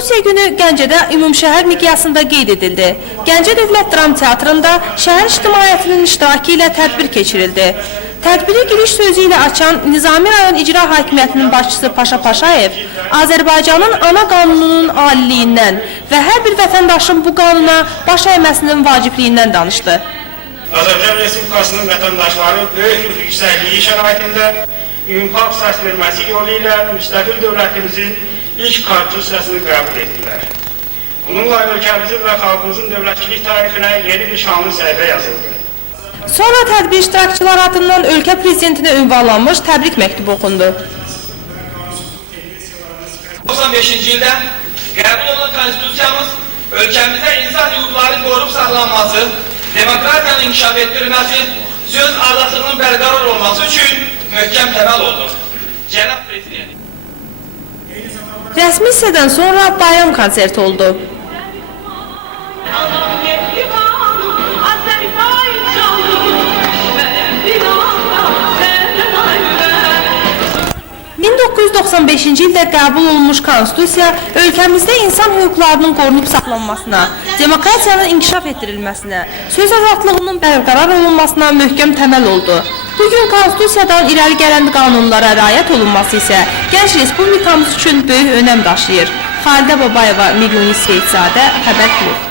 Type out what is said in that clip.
Konstitusiya günü Gəncədə ümumşəhər miqyasında qeyd edildi. Gəncə Dövlət Dram Teatrında şəhər ictimaiyyətinin iştirakı ilə tədbir keçirildi. Tədbiri giriş sözü ilə açan Nizami rayon İcra Hakimiyyətinin başçısı Paşa Paşayev, Azərbaycanın ana qanununun aliliyindən və hər bir vətəndaşın bu qanuna baş əyməsinin vacibliyindən danışdı. Azərbaycan Respublikasının vətəndaşları böyük bir yüksəkliyi şəraitində ümumxalq səs verməsi yolu ilə müstəqil dövlətimizin ilk konstitusiyasını qəbul etdilər. Bununla ölkəmizin və xalqımızın dövlətçilik tarixinə yeni bir şanlı səhifə yazıldı. Sonra tədbir iştirakçıları adından ölkə prezidentinə ünvanlanmış təbrik məktubu oxundu. 95-ci ildə qəbul olunan konstitusiyamız ölkəmizdə insan hüquqlarının qorunub saxlanması, demokratiyanın inkişaf etdirilməsi, söz azadlığının bərqərar olması üçün möhkəm təməl oldu. Cənab Prezident. Rəsmi hissədən sonra bayram konserti oldu. 1995-ci ildə qəbul olunmuş konstitusiya ölkəmizdə insan hüquqlarının qorunub saxlanmasına, demokratiyanın inkişaf etdirilməsinə, söz azadlığının bərqərar olunmasına möhkəm təməl oldu. Bugün konstitusiyadan irəli gələn qanunlara riayət olunması isə gənc respublikamız üçün böyük önəm daşıyır. Xalidə Babayeva, Milyoni Seyidzadə, Xəbər Klub.